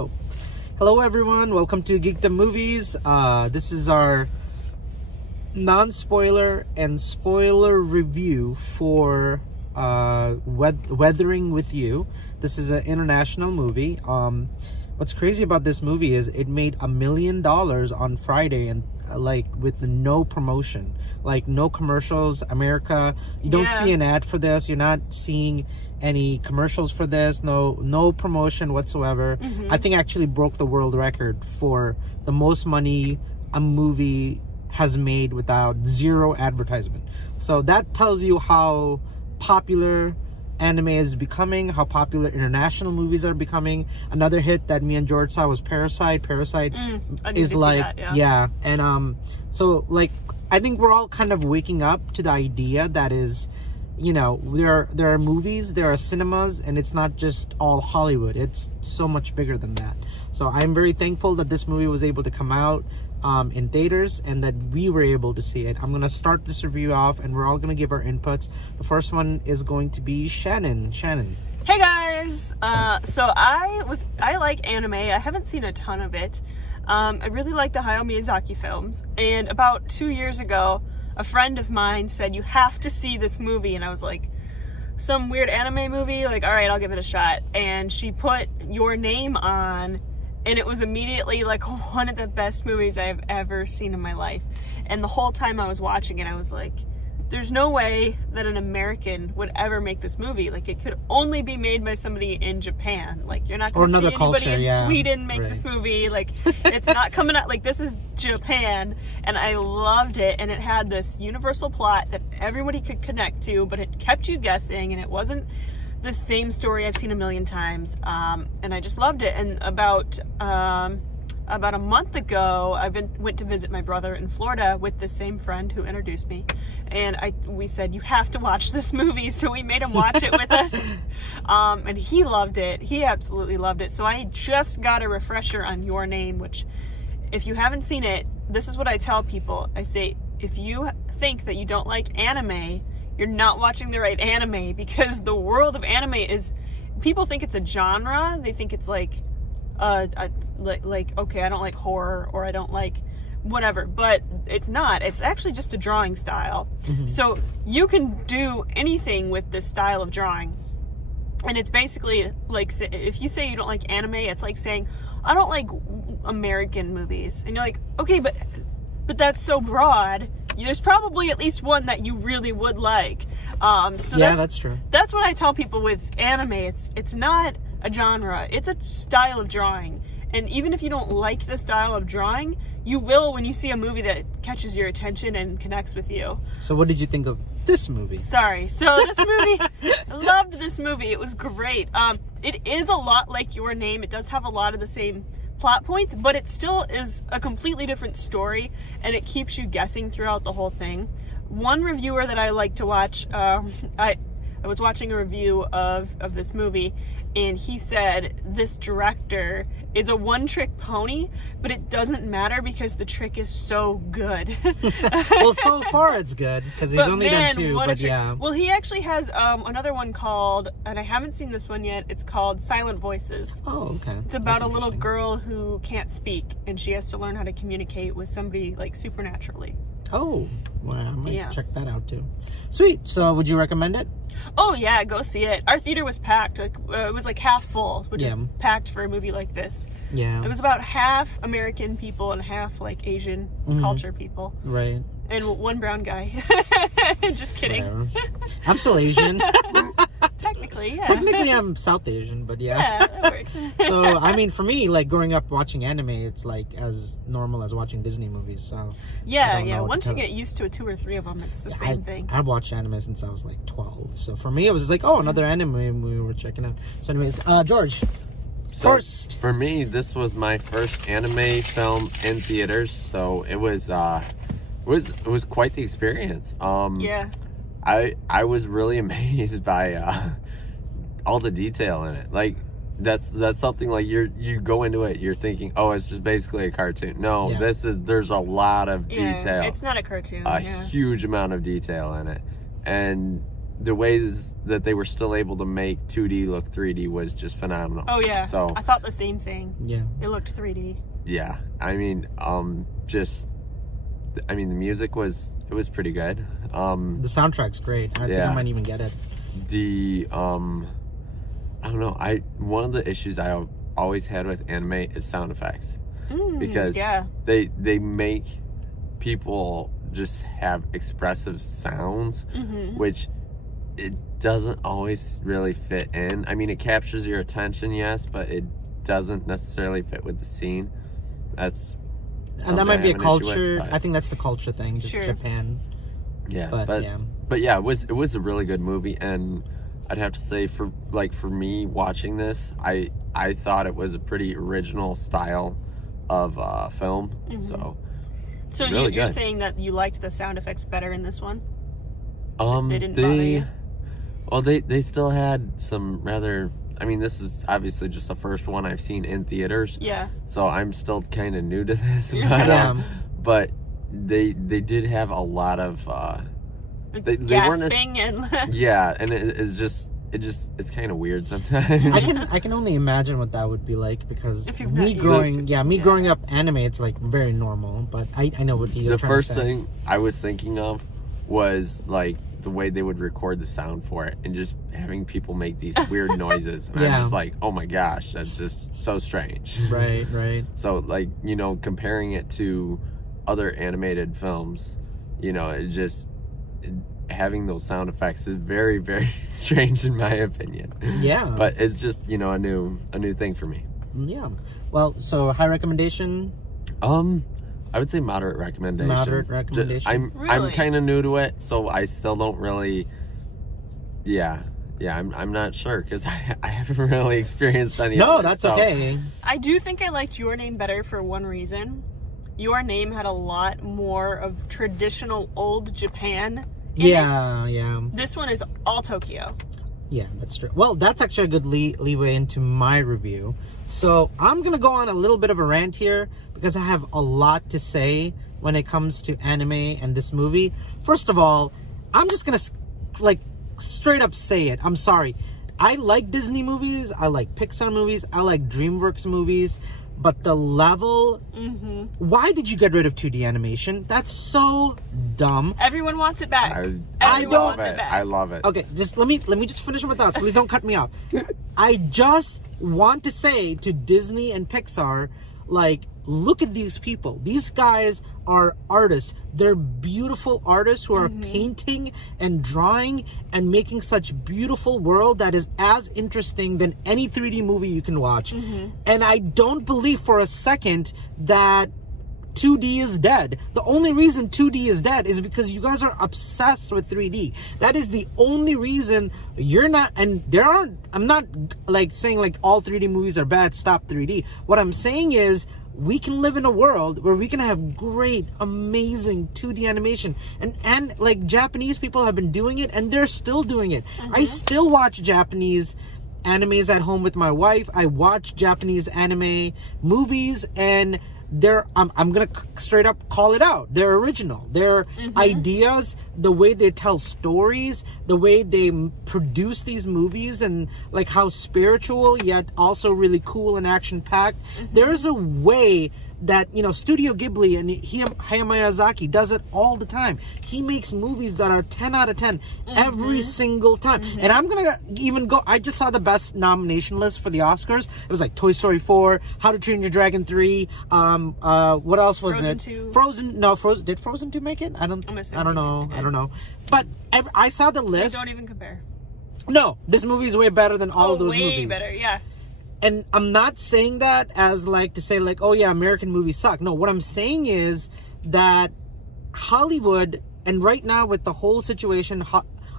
Oh, hello everyone. Welcome to Geekdom Movies. This is our non-spoiler and spoiler review for Weathering with You. This is an international movie. What's crazy about this movie is it made $1 million on Friday, and with no promotion, no commercials. America, you don't see an ad for this. You're not seeing any commercials for this. No promotion whatsoever. I think actually broke the world record for the most money a movie has made without zero advertisement. So that tells you how popular anime is becoming, how popular international movies are becoming. Another hit that me and George saw was Parasite. Parasite is and so I think we're all kind of waking up to the idea that is, there are movies, there are cinemas, and it's not just all Hollywood. It's so much bigger than that. So I'm very thankful that this movie was able to come out in theaters and that we were able to see it. I'm going to start this review off and we're all going to give our inputs. The first one is going to be Shannon. Hey guys! So I like anime. I haven't seen a ton of it. I really like the Hayao Miyazaki films. And about 2 years ago, a friend of mine said, you have to see this movie. And I was like, some weird anime movie? All right, I'll give it a shot. And she put Your Name on, and it was immediately one of the best movies I've ever seen in my life. And the whole time I was watching it, I was like, there's no way that an American would ever make this movie. It could only be made by somebody in Japan. You're not going to see anybody in Sweden make this movie. It's not coming out. This is Japan. And I loved it. And it had this universal plot that everybody could connect to, but it kept you guessing, and it wasn't the same story I've seen a million times, and I just loved it. And about a month ago, I went to visit my brother in Florida with the same friend who introduced me, and we said, you have to watch this movie, so we made him watch it with us, and he loved it. He absolutely loved it. So I just got a refresher on Your Name, which, if you haven't seen it, this is what I tell people. I say, if you think that you don't like anime, you're not watching the right anime, because the world of anime is, people think it's a genre. They think it's okay, I don't like horror, or I don't like whatever, but it's not. It's actually just a drawing style. So you can do anything with this style of drawing. And it's basically if you say you don't like anime, it's like saying, I don't like American movies. And you're like, okay, but that's so broad. There's probably at least one that you really would like. That's true. That's what I tell people with anime. It's not a genre. It's a style of drawing. And even if you don't like the style of drawing, you will when you see a movie that catches your attention and connects with you. So what did you think of this movie? Sorry. So this movie, I loved this movie. It was great. It is a lot like Your Name. It does have a lot of the same plot points, but it still is a completely different story, and it keeps you guessing throughout the whole thing. One reviewer that I like to watch, I was watching a review of this movie, and he said this director is a one-trick pony, but it doesn't matter because the trick is so good. Well, so far it's good, because he's only done two, but yeah. Well, he actually has another one called, and I haven't seen this one yet, it's called Silent Voices. Oh, okay. It's about a little girl who can't speak, and she has to learn how to communicate with somebody supernaturally. Oh, well, I might check that out too. Sweet. So would you recommend it? Oh yeah, go see it. Our theater was packed. It was half full, which is packed for a movie like this. Yeah. It was about half American people and half Asian culture people. Right. And one brown guy. Just kidding. Whatever. I'm still Asian. Technically, yeah. Technically, I'm South Asian, but yeah. Yeah, that works. So, for me, growing up watching anime, it's as normal as watching Disney movies. So yeah. Once you get used to 2 or 3 of them, it's the same thing. I've watched anime since I was 12. So for me, it was another anime we were checking out. So, anyways, George. So first, for me, this was my first anime film in theaters, so it was quite the experience. Yeah. I was really amazed by all the detail in it. That's something you go into it, you're thinking, oh, it's just basically a cartoon. No, there's a lot of detail. It's not a cartoon. A huge amount of detail in it. And the ways that they were still able to make 2D look 3D was just phenomenal. Oh yeah. So I thought the same thing. Yeah. It looked 3D. yeah, I mean, the music was pretty good. The soundtrack's great. I think Yeah. I might even get it. I don't know. One of the issues I always had with anime is sound effects, because yeah. they make people just have expressive sounds, which it doesn't always really fit in. I mean, it captures your attention, yes, but it doesn't necessarily fit with the scene. That's And that might be a something I have an issue culture. with, but- I think that's the culture thing, just Sure. Japan. Yeah, But, yeah. but yeah, it was a really good movie, and I'd have to say for me watching this, I thought it was a pretty original style of film. So So really you're good. saying that you liked the sound effects better in this one? they didn't bother you? well they still had some rather. I mean, this is obviously just the first one I've seen in theaters. Yeah. So I'm still kind of new to this, Yeah. but they did have a lot of they weren't as- Gasping and yeah, and it's kind of weird sometimes. I can only imagine what that would be like, because If you've not used growing up anime, it's like very normal. But I know what you're The trying first to say. thing I was thinking of was like the way they would record the sound for it, and just having people make these weird noises, and Yeah. I'm just like, oh my gosh, that's just so strange. Right. So like, comparing it to other animated films, having those sound effects is very, very strange in my opinion. Yeah. But it's just a new thing for me. Yeah. Well, so high recommendation. I would say moderate recommendation. Moderate recommendation. I'm Really? kind of new to it, so I still don't really. Yeah. I'm not sure, because I haven't really experienced any. No, of it, that's so- okay. I do think I liked Your Name better for one reason. Your Name had a lot more of traditional old Japan in it. Yeah. This one is all Tokyo. Yeah, that's true. Well, that's actually a good leeway into my review. So I'm going to go on a little bit of a rant here, because I have a lot to say when it comes to anime and this movie. First of all, I'm just going to straight up say it. I'm sorry. I like Disney movies. I like Pixar movies. I like DreamWorks movies. But the level... Why did you get rid of 2D animation? That's so dumb. Everyone wants it back. I Everyone love wants it. it back. I love it. Okay, just let me just finish my thoughts. Please don't cut me off. I just want to say to Disney and Pixar, look at these people. These guys are artists. They're beautiful artists who are painting and drawing and making such beautiful world that is as interesting than any 3D movie you can watch. And I don't believe for a second that 2D is dead. The only reason 2D is dead is because you guys are obsessed with 3D. That is the only reason you're not, and I'm not saying all 3D movies are bad, stop 3D. What I'm saying is, we can live in a world where we can have great, amazing 2D animation. And Japanese people have been doing it, and they're still doing it. I still watch Japanese animes at home with my wife. I watch Japanese anime movies, and I'm gonna straight up call it out. They're original. Their ideas, the way they tell stories, the way they produce these movies, and how spiritual yet also really cool and action packed. There's a way that Studio Ghibli and Hayao Miyazaki does it all the time. He makes movies that are 10 out of 10 every single time. And I'm gonna even go, I just saw the best nomination list for the Oscars. It was Toy Story 4, How to Train Your Dragon 3, what else was Frozen it? 2. Frozen. Did Frozen 2 make it? I don't know. But I saw the They list. don't even compare. No, this movie is way better than all of those way movies. better, yeah. And I'm not saying that as to say oh yeah, American movies suck. No, what I'm saying is that Hollywood, and right now with the whole situation,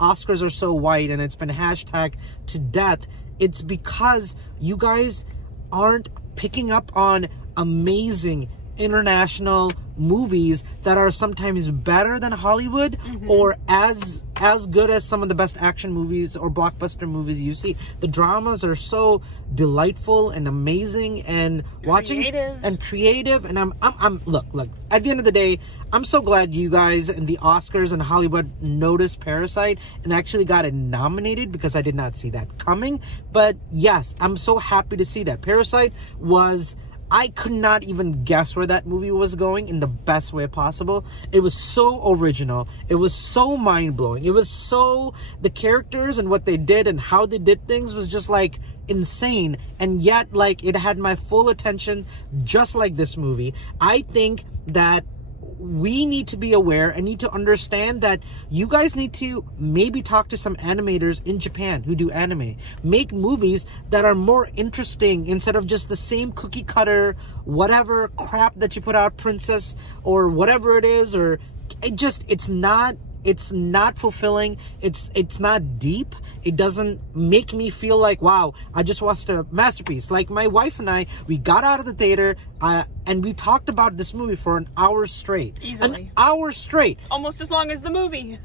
Oscars are so white and it's been hashtag to death. It's because you guys aren't picking up on amazing, international movies that are sometimes better than Hollywood or as good as some of the best action movies or blockbuster movies you see. The dramas are so delightful and amazing and creative, and I'm look, at the end of the day, I'm so glad you guys and the Oscars and Hollywood noticed Parasite and actually got it nominated, because I did not see that coming. But yes, I'm so happy to see that. Parasite was, I could not even guess where that movie was going in the best way possible. It was so original. It was so mind-blowing. It was so, the characters and what they did and how they did things was just like insane. And yet, like, it had my full attention, just like this movie. I think that we need to be aware and need to understand that you guys need to maybe talk to some animators in Japan who do anime. Make movies that are more interesting instead of just the same cookie cutter, whatever crap that you put out, princess or whatever it is, or it's not fulfilling. It's not deep. It doesn't make me feel like, wow, I just watched a masterpiece. Like my wife and I, we got out of the theater and we talked about this movie for an hour straight. Easily. An hour straight. It's almost as long as the movie.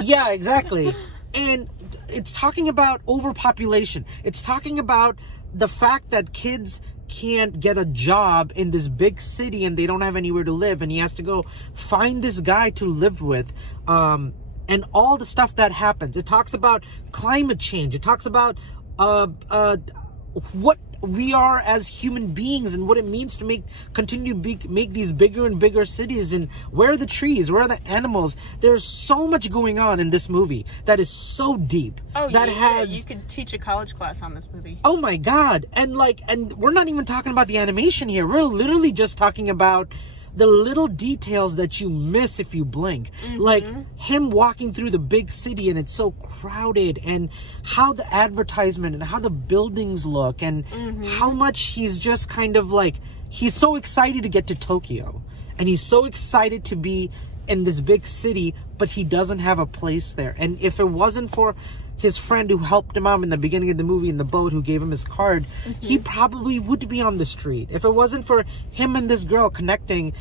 Yeah, exactly. And it's talking about overpopulation. It's talking about the fact that kids can't get a job in this big city and they don't have anywhere to live, and he has to go find this guy to live with, and all the stuff that happens. It talks about climate change. It talks about what we are as human beings and what it means to make these bigger and bigger cities, and where are the trees, where are the animals. There's so much going on in this movie that is so deep. You could teach a college class on this movie. Oh my god. And we're not even talking about the animation here. We're literally just talking about the little details that you miss if you blink. Like him walking through the big city and it's so crowded, and how the advertisement and how the buildings look, and how much he's just kind of like, he's so excited to get to Tokyo, and he's so excited to be in this big city, but he doesn't have a place there. And if it wasn't for his friend who helped him out in the beginning of the movie in the boat, who gave him his card, he probably would be on the street. If it wasn't for him and this girl connecting,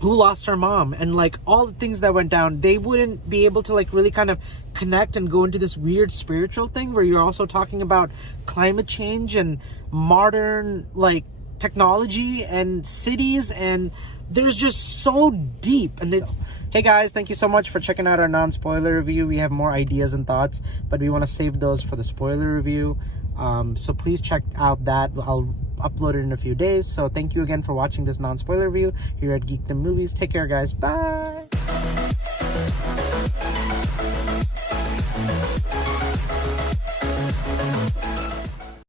who lost her mom, and like all the things that went down, they wouldn't be able to like really kind of connect and go into this weird spiritual thing where you're also talking about climate change and modern like technology and cities, and there's just so deep. And it's, hey guys, thank you so much for checking out our non-spoiler review. We have more ideas and thoughts, but we want to save those for the spoiler review. So please check out that. I'll upload it in a few days. So thank you again for watching this non-spoiler review here at Geekdom Movies. Take care, guys. Bye.